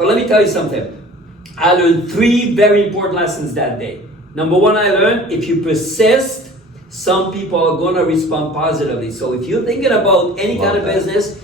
But let me tell you something. I learned 3 very important lessons that day. Number 1, I learned if you persist, some people are going to respond positively. So if you're thinking about any kind of business,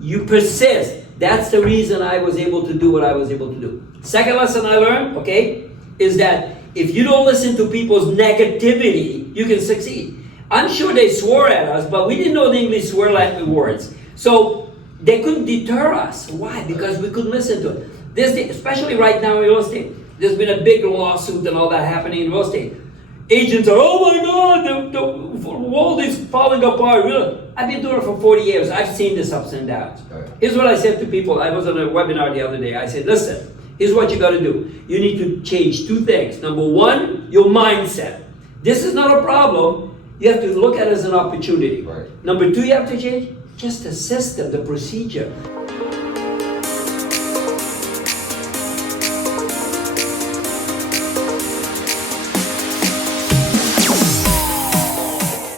you persist. That's the reason I was able to do what I was able to do. Second lesson I learned, okay, is that if you don't listen to people's negativity, you can succeed. I'm sure they swore at us, but we didn't know the English swear language words. So they couldn't deter us. Why? Because we couldn't listen to it. Especially right now in real estate, there's been a big lawsuit and all that happening in real estate. Agents are, oh my God, the world is falling apart. I've been doing it for 40 years. I've seen this ups and downs. Here's what I said to people. I was on a webinar the other day. I said, listen, here's what you got to do. You need to change 2 things. Number 1, your mindset. This is not a problem. You have to look at it as an opportunity. Right. Number 2, you have to change just the system, the procedure.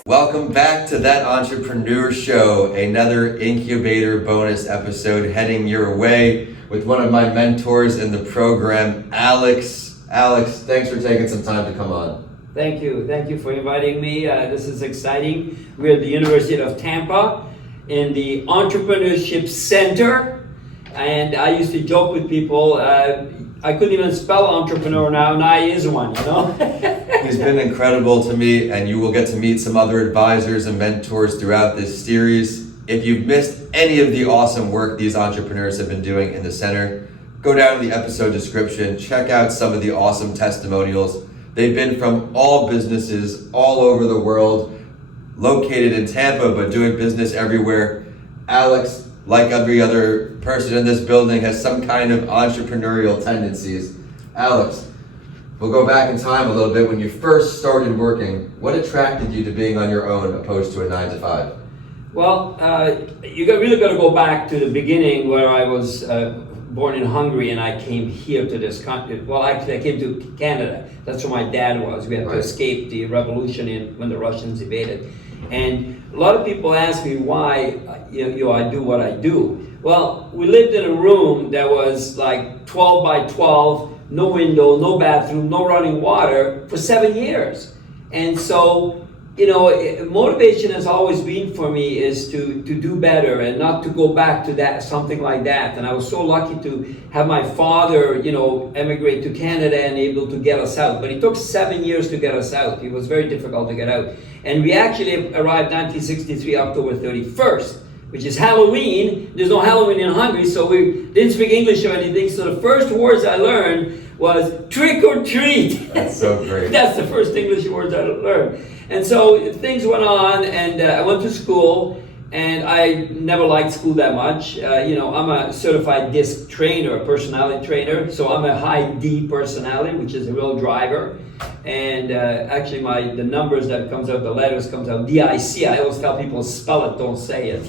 Welcome back to That Entrepreneur Show, another incubator bonus episode heading your way with one of my mentors in the program, Alex. Alex, thanks for taking some time to come on. Thank you. Thank you for inviting me. This is exciting. We're at the University of Tampa in the Entrepreneurship Center. And I used to joke with people, I couldn't even spell entrepreneur now, and I is one, you know? He's been incredible to me, and you will get to meet some other advisors and mentors throughout this series. If you've missed any of the awesome work these entrepreneurs have been doing in the center, go down to the episode description, check out some of the awesome testimonials. They've been from all businesses all over the world, located in Tampa, but doing business everywhere. Alex, like every other person in this building, has some kind of entrepreneurial tendencies. Alex, we'll go back in time a little bit. When you first started working, what attracted you to being on your own opposed to a 9-to-5? Well, you really got to go back to the beginning where I was born in Hungary and I came here to this country. Well, actually I came to Canada. That's where my dad was. We had to escape the revolution when the Russians invaded. And a lot of people ask me why I do what I do. Well, we lived in a room that was like 12 by 12, no window, no bathroom, no running water for 7 years. And so, motivation has always been for me is to do better and not to go back to that, something like that. And I was so lucky to have my father, emigrate to Canada and able to get us out. But it took 7 years to get us out. It was very difficult to get out. And we actually arrived 1963, October 31st, which is Halloween. There's no Halloween in Hungary, so we didn't speak English or anything. So the first words I learned was trick or treat. That's so great. That's the first English words I learned. And so things went on, and I went to school, and I never liked school that much. I'm a certified DISC trainer, a personality trainer, so I'm a high D personality, which is a real driver. And actually the numbers that comes out, the letters comes out DIC. I always tell people spell it, don't say it.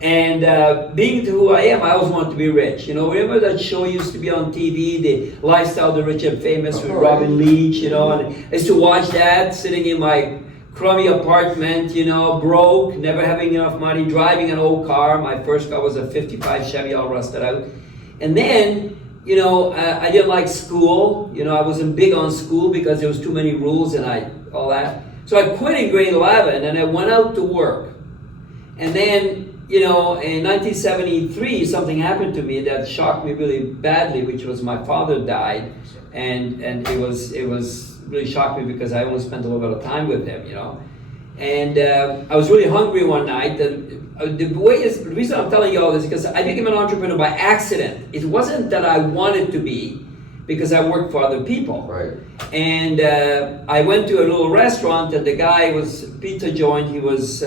And being who I am, I always wanted to be rich. Remember that show used to be on TV, The Lifestyle of the Rich and Famous with Robin Leach, and I used to watch that sitting in my crummy apartment, broke, never having enough money, driving an old car. My first car was a 55 Chevy, all rusted out. And then, I didn't like school. I wasn't big on school because there was too many rules and all that. So I quit in grade 11 and I went out to work. And then, in 1973, something happened to me that shocked me really badly, which was my father died. And it was really shocked me because I only spent a little bit of time with him, And I was really hungry one night. The reason I'm telling you all this is because I became an entrepreneur by accident. It wasn't that I wanted to be, because I worked for other people. Right. And I went to a little restaurant, and the guy was pizza joint. He was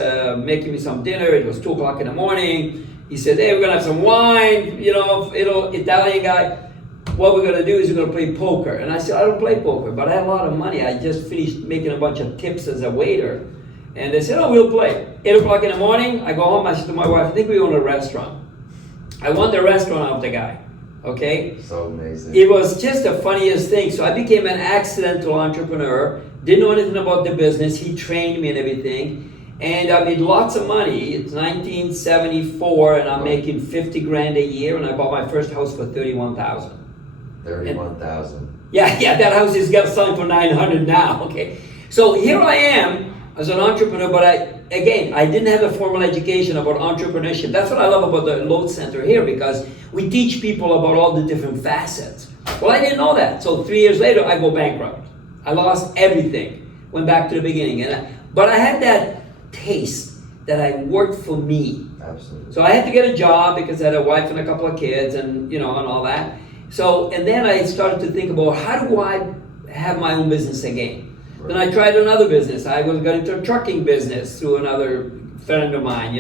making me some dinner. It was 2 o'clock in the morning. He said, "Hey, we're gonna have some wine." Italian guy. What we're gonna do is we're gonna play poker. And I said, "I don't play poker, but I had a lot of money. I just finished making a bunch of tips as a waiter." And they said, "Oh, we'll play." 8 o'clock in the morning, I go home, I said to my wife, "I think we own a restaurant." I won the restaurant off the guy, okay? So amazing. It was just the funniest thing. So I became an accidental entrepreneur, didn't know anything about the business. He trained me and everything. And I made lots of money. It's 1974, and I'm making 50 grand a year, and I bought my first house for 31,000. 31,000. Yeah, that house is selling for 900 now, okay? So here I am as an entrepreneur, but I didn't have a formal education about entrepreneurship. That's what I love about the Load Center here, because we teach people about all the different facets. Well, I didn't know that. So 3 years later, I go bankrupt. I lost everything. Went back to the beginning. But I had that taste that I worked for me. Absolutely. So I had to get a job because I had a wife and a couple of kids and, and all that. So, and then I started to think about, how do I have my own business again? Right. Then I tried another business. I got into a trucking business through another friend of mine,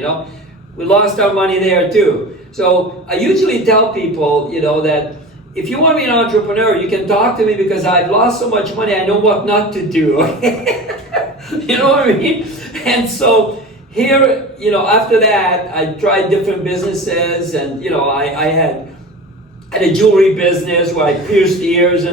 We lost our money there too. So I usually tell people, that if you want to be an entrepreneur, you can talk to me because I've lost so much money, I know what not to do. You know what I mean? And so here, after that, I tried different businesses, and I had a jewelry business where I pierced ears,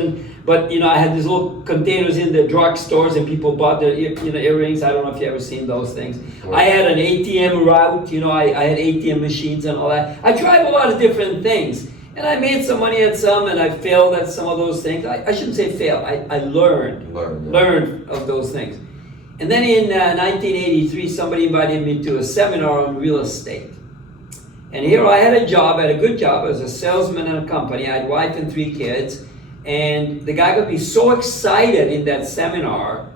but I had these little containers in the drugstores, and people bought their earrings. I don't know if you ever seen those things. I had an ATM route. I had ATM machines and all that. I tried a lot of different things, and I made some money at some, and I failed at some of those things. I shouldn't say failed. I learned of those things. And then in 1983, somebody invited me to a seminar on real estate. And here I had a job, I had a good job as a salesman in a company. I had a wife and 3 kids. And the guy got me so excited in that seminar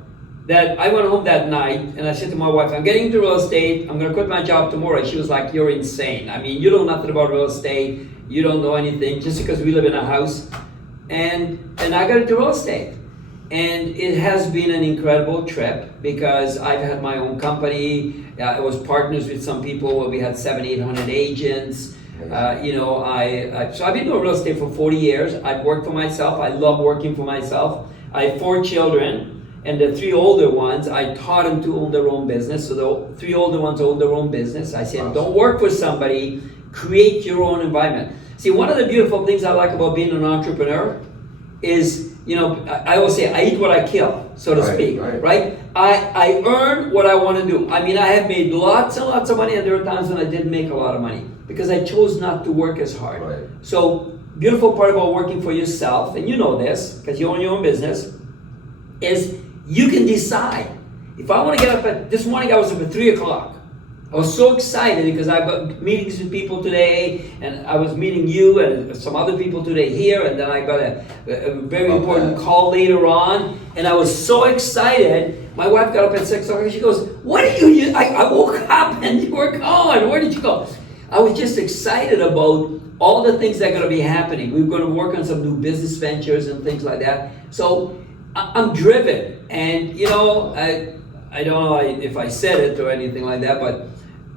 that I went home that night and I said to my wife, I'm getting into real estate, I'm gonna quit my job tomorrow. She was like, you're insane. I mean, you know nothing about real estate, you don't know anything, just because we live in a house. And I got into real estate. And it has been an incredible trip because I've had my own company. I was partners with some people where we had 700-800 agents. So I've been doing real estate for 40 years. I've worked for myself. I love working for myself. I have 4 children, and the 3 older ones, I taught them to own their own business. So the 3 older ones own their own business. I said, don't work for somebody, create your own environment. See, one of the beautiful things I like about being an entrepreneur is, I always say, I eat what I kill, so to speak, right? I earn what I want to do. I mean, I have made lots and lots of money, and there are times when I didn't make a lot of money because I chose not to work as hard. Right. So, beautiful part about working for yourself, and you know this, because you own your own business, is you can decide. If I want to get up this morning I was up at 3 o'clock. I was so excited because I've got meetings with people today, and I was meeting you and some other people today here, and then I got a very important call later on, and I was so excited. My wife got up at 6 o'clock and she goes, what are you? I woke up and you were gone. Where did you go? I was just excited about all the things that are going to be happening. We're going to work on some new business ventures and things like that. So I'm driven, and I don't know if I said it or anything like that, but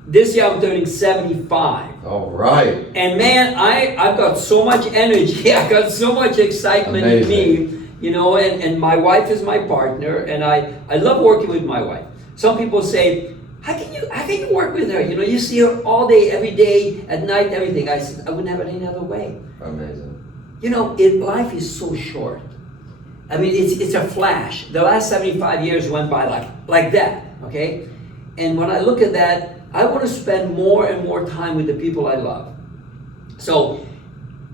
this year I'm turning 75. All right. And man, I've got so much energy. I got so much excitement in me, and my wife is my partner, and I love working with my wife. Some people say, how can you work with her? You see her all day, every day, at night, everything. I said, I wouldn't have it any other way. Amazing. Life is so short. I mean, it's a flash. The last 75 years went by like that, okay? And when I look at that, I want to spend more and more time with the people I love. So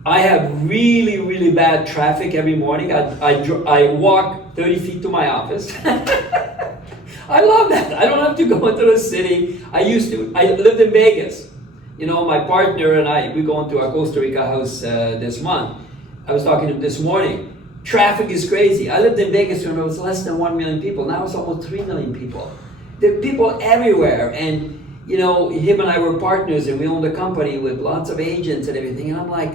I have really, really bad traffic every morning. I walk 30 feet to my office. I love that. I don't have to go into the city. I lived in Vegas. My partner and I, we go into our Costa Rica house this month. I was talking to him this morning. Traffic is crazy. I lived in Vegas when it was less than 1 million people. Now it's almost 3 million people. There are people everywhere. And, him and I were partners, and we owned a company with lots of agents and everything. And I'm like,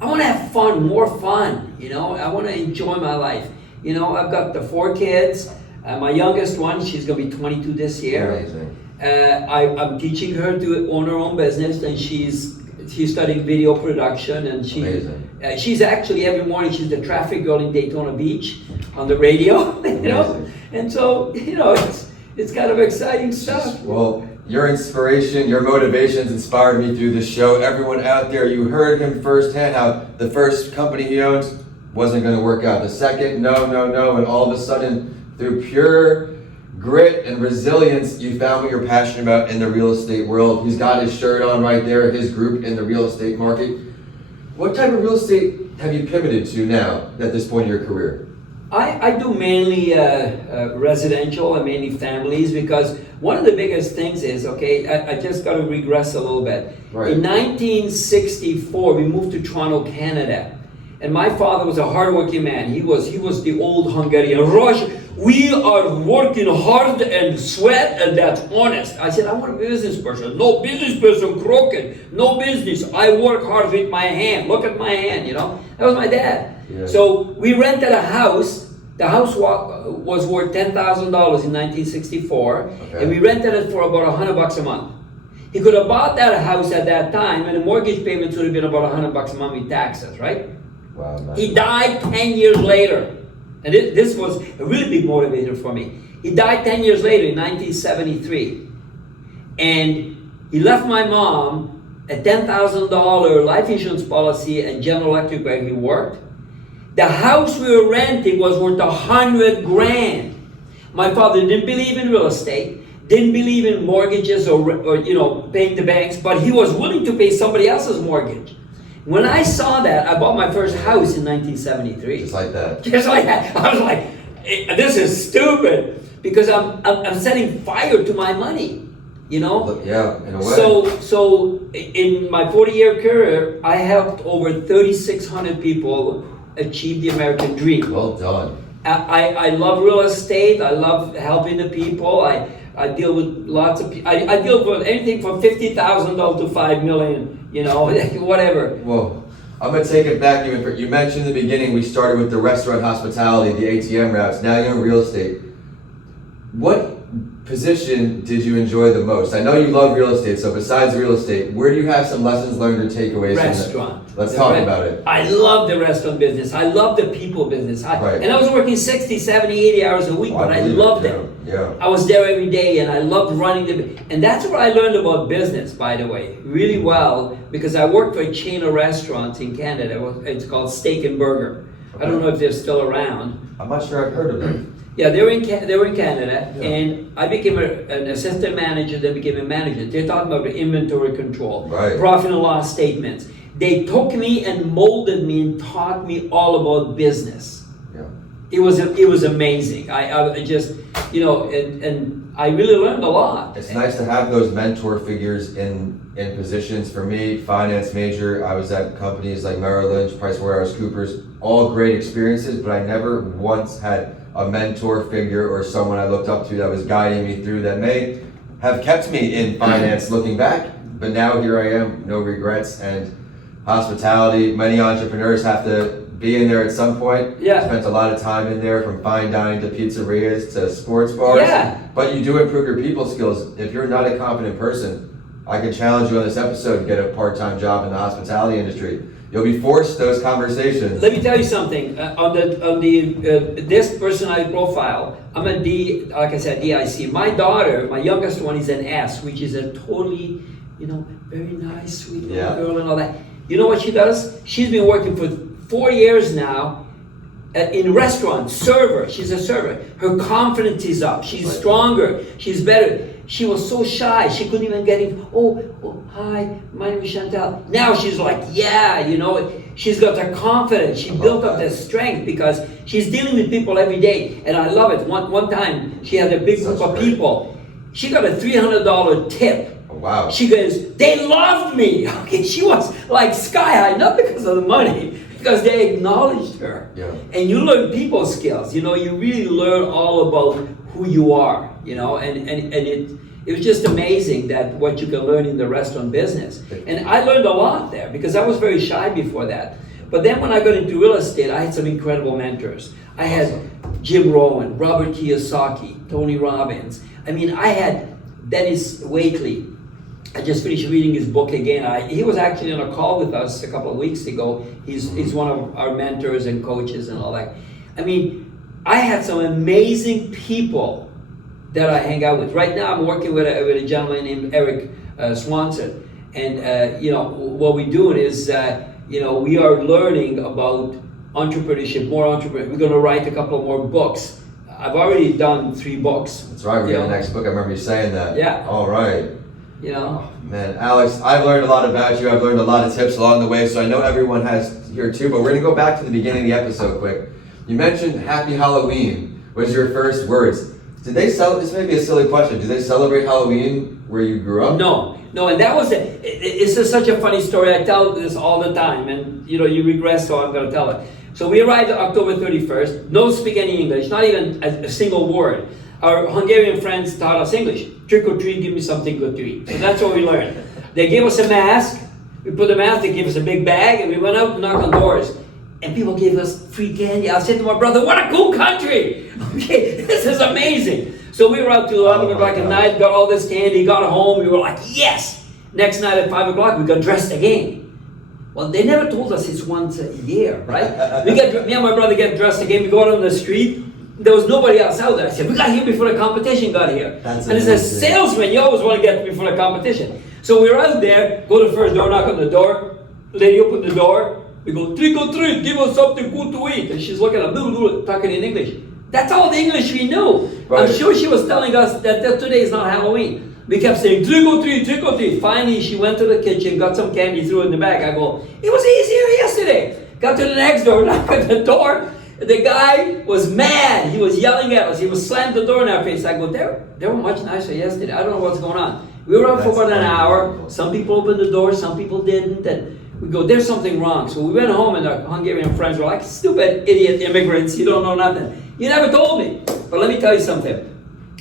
I want to have fun, more fun. I want to enjoy my life. I've got the 4 kids. My youngest one, she's going to be 22 this year. Amazing. I'm teaching her to own her own business, and she's studying video production, and she's actually every morning she's the traffic girl in Daytona Beach on the radio. And so it's kind of exciting stuff. Well, your inspiration, your motivations inspired me through this show. Everyone out there, you heard him firsthand how the first company he owns wasn't going to work out. The second, no, and all of a sudden, through pure grit and resilience, you found what you're passionate about in the real estate world. He's got his shirt on right there, his group in the real estate market. What type of real estate have you pivoted to now at this point in your career? I do mainly residential and mainly families, because one of the biggest things is, okay, I just got to regress a little bit. Right. In 1964, we moved to Toronto, Canada. And my father was a hardworking man. He was the old Hungarian. Rush, we are working hard and sweat, and that's honest. I said, I want a business person. No business person, crooked. No business. I work hard with my hand. Look at my hand, you know. That was my dad. Yeah. So we rented a house. The house was worth $10,000 in 1964, okay. and we rented it for about $100 a month. He could have bought that house at that time, and the mortgage payments would have been about $100 a month with taxes, right? Wow, nice. He died 10 years later, and this was a really big motivator for me. He died 10 years later in 1973, and he left my mom a $10,000 life insurance policy at General Electric where he worked. The house we were renting was worth $100 grand. My father didn't believe in real estate, didn't believe in mortgages or you know, paying the banks, but he was willing to pay somebody else's mortgage. When I saw that, I bought my first house in 1973. Just like that. Just like that. I was like, this is stupid, because I'm setting fire to my money, you know? Yeah, in a way. So in my 40-year career, I helped over 3,600 people achieve the American dream. Well done. I love real estate. I love helping the people. I deal with lots of people. I deal with anything from $50,000 to $5 million, you know, whatever. Well, I'm going to take it back. You mentioned in the beginning we started with the restaurant hospitality, the ATM routes. Now you're in real estate. What position did you enjoy the most? I know you love real estate, so besides real estate, where do you have some lessons learned or takeaways? Restaurant. Let's talk about it. I love the restaurant business. I love the people business. Right. And I was working 60, 70, 80 hours a week, but I loved it. Yeah. I was there every day, and I loved running and that's where I learned about business, by the way, really well, because I worked for a chain of restaurants in Canada. It's called Steak and Burger. Okay. I don't know if they're still around. I'm not sure I've heard of them. Yeah, they were in Canada, Yeah. and I became an assistant manager, then became a manager. They're talking about the inventory control, Right. profit and loss statements. They took me and molded me and taught me all about business. Yeah. It was amazing. I just, you know, and I really learned a lot. It's nice to have those mentor figures in positions. For me, finance major, I was at companies like Merrill Lynch, PricewaterhouseCoopers, all great experiences, but I never once had a mentor figure or someone I looked up to that was guiding me through that may have kept me in finance looking back. But now here I am, no regrets. And hospitality, many entrepreneurs have to be in there at some point. Yeah. Spent a lot of time in there, from fine dining to pizzerias to sports bars. Yeah. But you do improve your people skills. If you're not a competent person, I can challenge you on this episode to get a part-time job in the hospitality industry. You'll be forced those conversations. Let me tell you something. On the this personality profile, I'm a D, like I said, DIC. My daughter, my youngest one, is an S, which is a totally, you know, very nice, sweet little girl and all that. You know what she does? She's been working for 4 years now in restaurants, server. She's a server. Her confidence is up. She's stronger. She's better. She was so shy. She couldn't even get in. Oh, hi, my name is Chantal. Now she's like, yeah, you know, she's got the confidence. She built up the strength because she's dealing with people every day. And I love it. One time she had a big group of people. She got a $300 tip. Wow. She goes, they loved me. Okay, she was like sky high, not because of the money, because they acknowledged her. Yeah. And you learn people skills. You know, you really learn all about who you are. You know, and it was just amazing that what you can learn in the restaurant business. And I learned a lot there because I was very shy before that. But then when I got into real estate, I had some incredible mentors. I had Jim Rohn, Robert Kiyosaki, Tony Robbins. I mean, I had Dennis Waitley. I just finished reading his book again. He was actually on a call with us a couple of weeks ago. He's one of our mentors and coaches and all that. I mean, I had some amazing people that I hang out with. Right now, I'm working with a gentleman named Eric Swanson. And, you know, what we're doing is, you know, we are learning about entrepreneurship, more entrepreneurship. We're going to write a couple of more books. I've already done 3 books. That's right, we're getting the next book. I remember you saying that. Yeah. All right. You know. Man, Alex, I've learned a lot about you. I've learned a lot of tips along the way, so I know everyone has here too, but we're going to go back to the beginning of the episode quick. You mentioned Happy Halloween was your first words. Did they this may be a silly question. Do they celebrate Halloween where you grew up? No, and that was it's just such a funny story. I tell this all the time, and you regress, so I'm going to tell it. So we arrived October 31st, no speak any English, not even a single word. Our Hungarian friends taught us English. Trick or treat, give me something good to eat. So that's what we learned. They gave us a mask. We put the mask, they gave us a big bag, and we went out and knocked on doors. And people gave us free candy. I said to my brother, what a cool country! Okay, this is amazing. So we were out till 11 o'clock at night, got all this candy, got home, we were like, yes! Next night at 5 o'clock, we got dressed again. Well, they never told us it's once a year, right? Me and my brother get dressed again, we go out on the street, there was nobody else out there. I said, we got here before the competition got here. And as a salesman, you always want to get before the competition. So we're out there, go to the first door, knock on the door, lady open the door, we go, trick or treat, give us something good to eat. And she's looking at us, talking in English. That's all the English we knew. Right. I'm sure she was telling us that today is not Halloween. We kept saying, trick or treat, trick or treat. Finally, she went to the kitchen, got some candy, threw it in the bag. I go, it was easier yesterday. Got to the next door, knocked on the door. The guy was mad. He was yelling at us. He was slammed the door in our face. I go, they were much nicer yesterday. I don't know what's going on. We were out for about an hour. Some people opened the door, some people didn't. And we go, there's something wrong. So we went home and our Hungarian friends were like, stupid idiot immigrants, you don't know nothing. You never told me. But let me tell you something.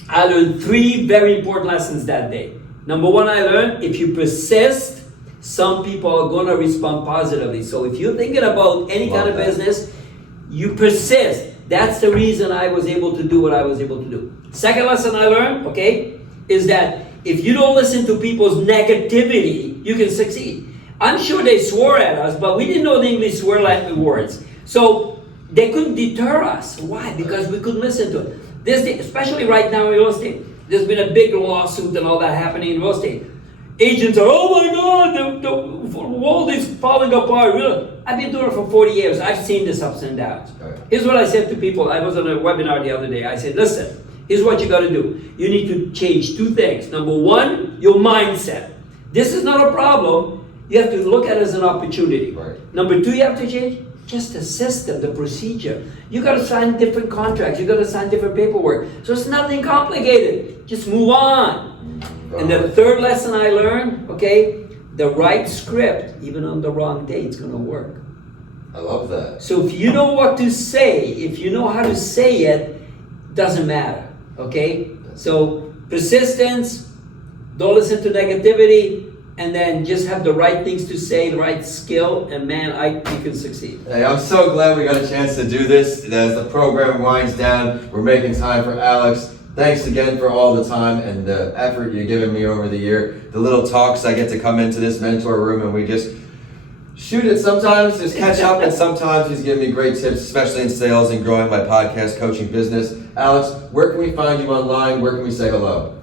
I learned 3 very important lessons that day. Number 1, I learned if you persist, some people are going to respond positively. So if you're thinking about any kind of business, you persist. That's the reason I was able to do what I was able to do. Second lesson I learned, okay, is that if you don't listen to people's negativity, you can succeed. I'm sure they swore at us, but we didn't know the English swear words. So they couldn't deter us. Why? Because we couldn't listen to it. Especially right now in real estate, there's been a big lawsuit and all that happening in real estate. Agents are, oh my God, the world is falling apart. I've been doing it for 40 years. I've seen this ups and downs. Right. Here's what I said to people. I was on a webinar the other day. I said, listen, here's what you got to do. You need to change 2 things. Number 1, your mindset. This is not a problem. You have to look at it as an opportunity. Right. Number 2, you have to change just the system, the procedure. You got to sign different contracts. You got to sign different paperwork. So it's nothing complicated. Just move on. And the 3rd lesson I learned, okay, the right script, even on the wrong day, it's going to work. I love that. So if you know what to say, if you know how to say it, doesn't matter, okay? So persistence, don't listen to negativity, and then just have the right things to say, the right skill, and man, you can succeed. Hey, I'm so glad we got a chance to do this. As the program winds down, we're making time for Alex. Thanks again for all the time and the effort you've given me over the year. The little talks I get to come into this mentor room and we just shoot it sometimes, just catch up, and sometimes he's giving me great tips, especially in sales and growing my podcast coaching business. Alex, where can we find you online? Where can we say hello?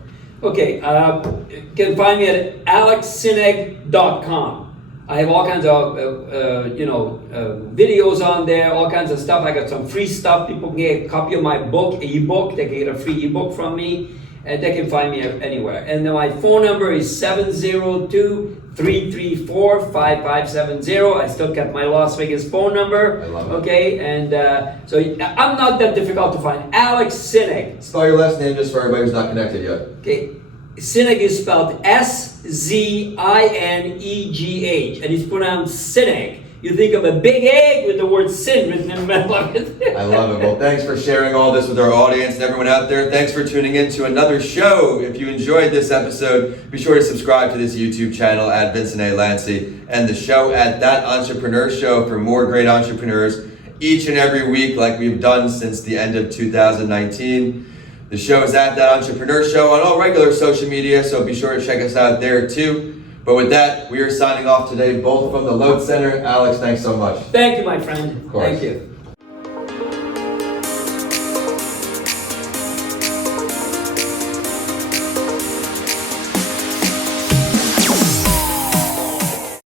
Okay, you can find me at alexzoltanszinegh.com. I have all kinds of videos on there, all kinds of stuff. I got some free stuff. People can get a copy of my book, ebook. They can get a free ebook from me, and they can find me anywhere. And then my phone number is 702-334-5570. I still kept my Las Vegas phone number. I love it. Okay, and so I'm not that difficult to find. Alex Zoltan. Spell your last name just for everybody who's not connected yet. Okay. Szinegh is spelled Szinegh, and it's pronounced Szinegh. You think of a big egg with the word sin written in the middle of it. I love it. Well, thanks for sharing all this with our audience and everyone out there. Thanks for tuning in to another show. If you enjoyed this episode, be sure to subscribe to this YouTube channel at Vincent A. Lanci and the show at That Entrepreneur Show for more great entrepreneurs each and every week like we've done since the end of 2019. The show is at That Entrepreneur Show on all regular social media, so be sure to check us out there too. But with that, we are signing off today, both from the Load Center. Alex, thanks so much. Thank you, my friend. Thank you.